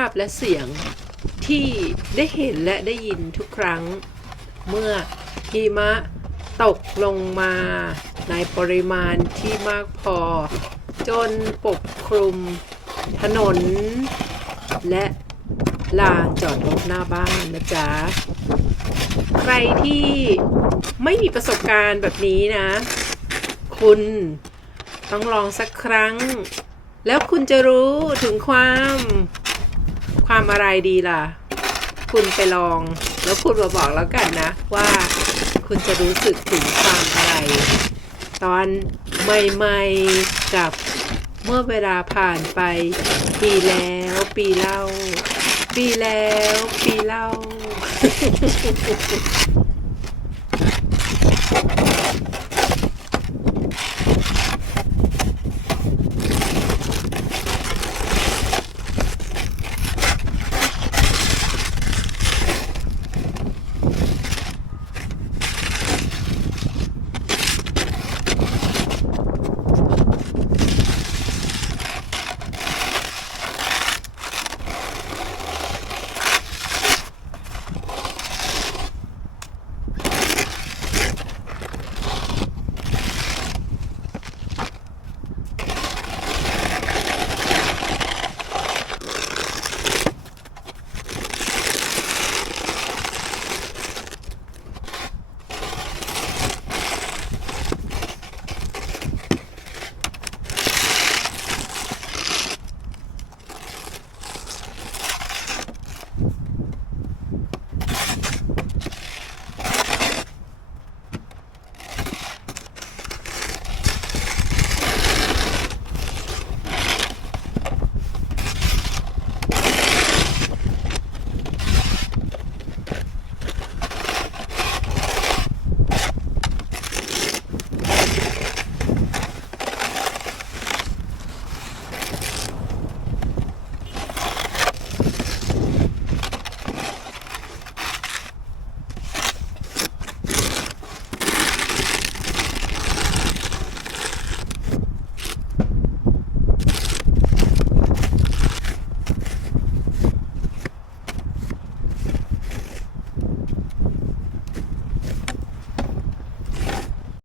าพและเสียงที่ได้เห็นและได้ยินทุกครั้งเมื่อหิมะตกลงมาในปริมาณที่มากพอจนปกคลุมถนนและลานจอดรถหน้าบ้านนะจ๊ะใครที่ไม่มีประสบการณ์แบบนี้นะคุณต้องลองสักครั้งแล้วคุณจะรู้ถึงความอะไรดีล่ะคุณไปลองแล้วคุณมาบอกแล้วกันนะว่าคุณจะรู้สึกถึงความอะไรตอนใหม่ๆกับเมื่อเวลาผ่านไปปีแล้วปีเล่าปีแล้วปีเล่า